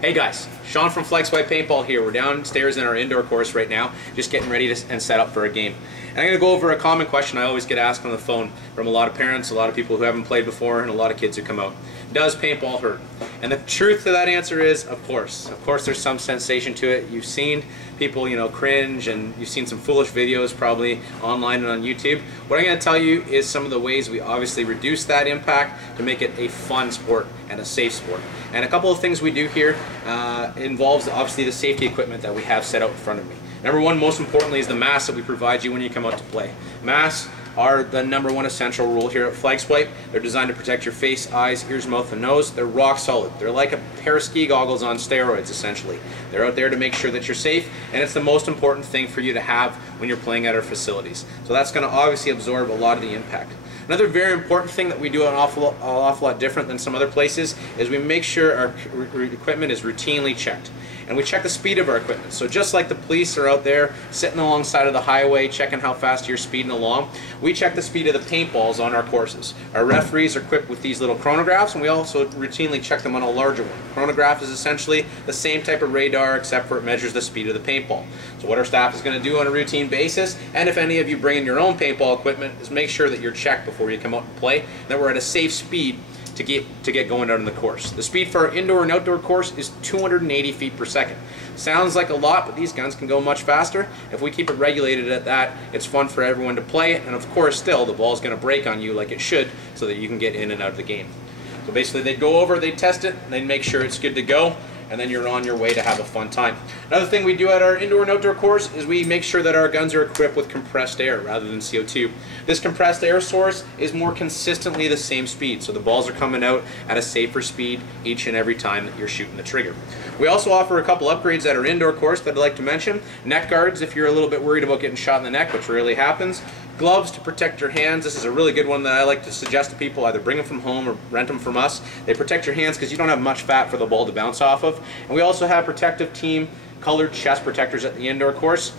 Hey guys, Shawn from Flagswipe Paintball here. We're downstairs in our indoor course right now, just getting ready to and set up for a game. And I'm going to go over a common question I always get asked on the phone from a lot of parents, a lot of people who haven't played before, and a lot of kids who come out. Does paintball hurt? And the truth to that answer is, of course. Of course there's some sensation to it. You've seen people, cringe, and you've seen some foolish videos probably online and on YouTube. What I'm going to tell you is some of the ways we obviously reduce that impact to make it a fun sport and a safe sport. And a couple of things we do here involves obviously the safety equipment that we have set out in front of me. Number one, most importantly, is the masks that we provide you when you come out to play. Masks are the number one essential rule here at Flagswipe. They're designed to protect your face, eyes, ears, mouth, and nose. They're rock solid. They're like a pair of ski goggles on steroids, essentially. They're out there to make sure that you're safe, and it's the most important thing for you to have when you're playing at our facilities. So that's going to obviously absorb a lot of the impact. Another very important thing that we do an awful lot different than some other places is we make sure our equipment is routinely checked. And we check the speed of our equipment. So just like the police are out there sitting alongside of the highway checking how fast you're speeding along, we check the speed of the paintballs on our courses. Our referees are equipped with these little chronographs, and we also routinely check them on a larger one. Chronograph is essentially the same type of radar, except for it measures the speed of the paintball. So what our staff is going to do on a routine basis, and if any of you bring in your own paintball equipment, is make sure that you're checked before you come out and play, that we're at a safe speed to get going out on the course. The speed for our indoor and outdoor course is 280 feet per second. Sounds like a lot, but these guns can go much faster. If we keep it regulated at that, it's fun for everyone to play it, and of course still the ball's going to break on you like it should so that you can get in and out of the game. So basically they'd go over, they'd test it, and they'd make sure it's good to go, and then you're on your way to have a fun time. Another thing we do at our indoor and outdoor course is we make sure that our guns are equipped with compressed air rather than CO2. This compressed air source is more consistently the same speed, so the balls are coming out at a safer speed each and every time that you're shooting the trigger. We also offer a couple upgrades at our indoor course that I'd like to mention. Neck guards if you're a little bit worried about getting shot in the neck, which rarely happens. Gloves to protect your hands. This is a really good one that I like to suggest to people. Either bring them from home or rent them from us. They protect your hands because you don't have much fat for the ball to bounce off of. And we also have protective team colored chest protectors at the indoor course,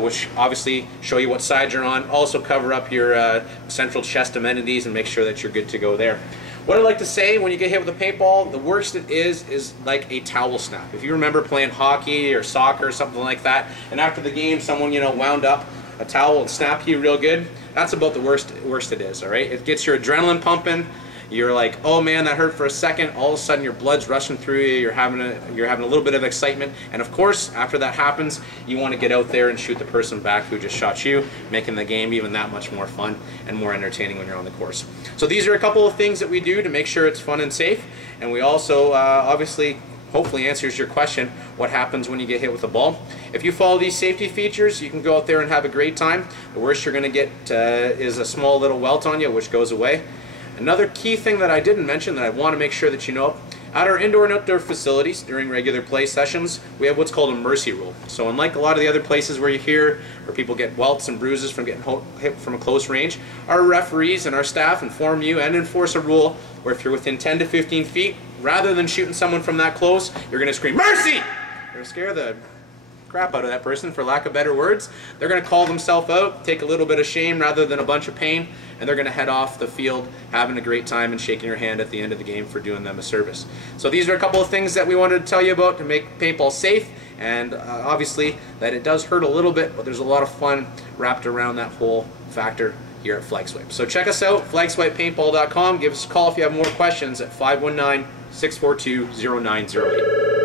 which obviously show you what side you're on. Also cover up your central chest amenities and make sure that you're good to go there. What I like to say when you get hit with a paintball, the worst it is like a towel snap. If you remember playing hockey or soccer or something like that, and after the game someone wound up a towel and snap you real good, that's about the worst it is, all right? It gets your adrenaline pumping. You're like, oh man, that hurt for a second. All of a sudden your blood's rushing through you. You're having a little bit of excitement. And of course, after that happens, you want to get out there and shoot the person back who just shot you, making the game even that much more fun and more entertaining when you're on the course. So these are a couple of things that we do to make sure it's fun and safe. And we also obviously hopefully answers your question, what happens when you get hit with a ball. If you follow these safety features, you can go out there and have a great time. The worst you're going to get is a small little welt on you, which goes away. Another key thing that I didn't mention that I want to make sure that you know, at our indoor and outdoor facilities during regular play sessions, we have what's called a mercy rule. So unlike a lot of the other places where you hear where people get welts and bruises from getting hit from a close range, our referees and our staff inform you and enforce a rule where if you're within 10 to 15 feet, rather than shooting someone from that close, you're going to scream, "Mercy!" You're going to scare the crap out of that person, for lack of better words. They're going to call themselves out, take a little bit of shame rather than a bunch of pain, and they're going to head off the field having a great time and shaking your hand at the end of the game for doing them a service. So these are a couple of things that we wanted to tell you about to make paintball safe, and obviously that it does hurt a little bit, but there's a lot of fun wrapped around that whole factor here at Flagswipe. So check us out, flagswipepaintball.com. Give us a call if you have more questions at 519-642-0908.